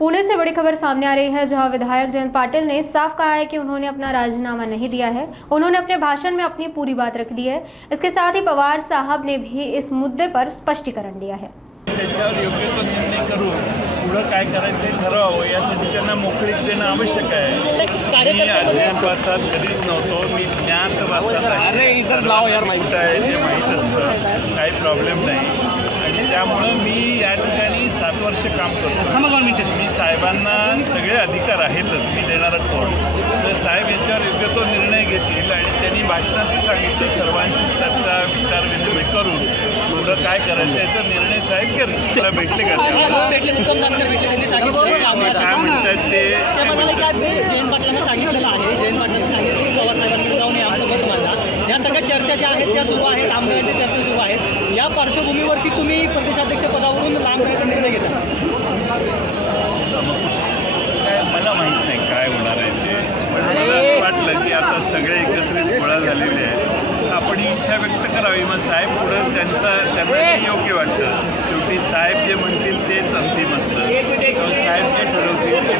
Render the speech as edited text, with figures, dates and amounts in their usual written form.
पुणे से बड़ी खबर सामने आ रही है, जहां विधायक जयंत पाटिल ने साफ कहा है कि उन्होंने अपना राजीनामा नहीं दिया है। उन्होंने अपने भाषण में अपनी पूरी बात रख दी है। इसके साथ ही पवार साहब ने भी इस मुद्दे पर स्पष्टीकरण दिया है। त्याच्यावर योग्य तो निर्णय करून पुढं काय करायचं ठरवावं यासाठी त्यांना मोकळीक देणं आवश्यक आहे। मी अज्ञातवासात कधीच नव्हतो, मी ज्ञातवासात आहे। कुठं आहे ते माहीत असतं, काही प्रॉब्लेम नाही। आणि त्यामुळं मी या ठिकाणी 7 वर्ष काम करतो। मी साहेबांना सगळे अधिकार आहेतच, मी देणारा कोण तर साहेब याच्यावर योग्य तो निर्णय घेतील आणि त्यांनी भाषणात सांगितलं सर्वांशी चर्चा विचार विनिमय करून पुढं काय करायचं याचा निर्णय साहेब करतील। त्याला भेटले का उत्तम जानकर भेटले, त्यांनी सांगितलं काय म्हणतात ते जयंत पाटलांना सांगितलेलं आहे। जयंत पाटलांनी सांगितलं की पवार साहेबांकडे जाऊन आमचं मत मांडा। या सगळ्या चर्चा ज्या आहेत त्या सुरू आहेत, आमदारांच्या चर्चा सुरू आहेत। या पार्श्वभूमीवरती तुम्ही प्रदेशाध्यक्ष पदावरून लांब राहायचा निर्णय घेता। मला माहीत नाही काय होणार आहे ते, पण मला असं वाटलं की आता सगळे एकत्रित गोळा झालेले आहेत, आपण ही इच्छा व्यक्त करावी। मग साहेब पुढं त्यांना जे योग्य वाटतं, शेवटी साहेब जे म्हणतील तेच अंतिम असतं। साहेब जे ठरवतील ते